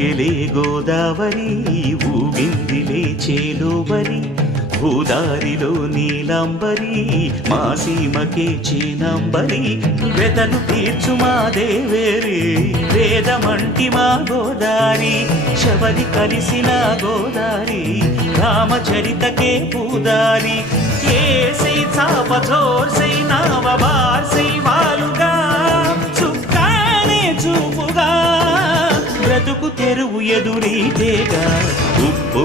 ఊగెలే గోదావరి ఊగిందిలే చేలోబరి భూదారిలో నీలంబరి మా సీమకే చీనంబరి వెతను తీర్చు మా దేవేరి వేదమంటి మా గోదారి శబరి కలిసిన గోదారి రామచరితకే పూదారి ఏసై చాప చోర్సై నావ బార్సై వాలుగా చుక్కానే చూపుగా బ్రతుకు తెరువు ఎదురీతేగా ఉప్పు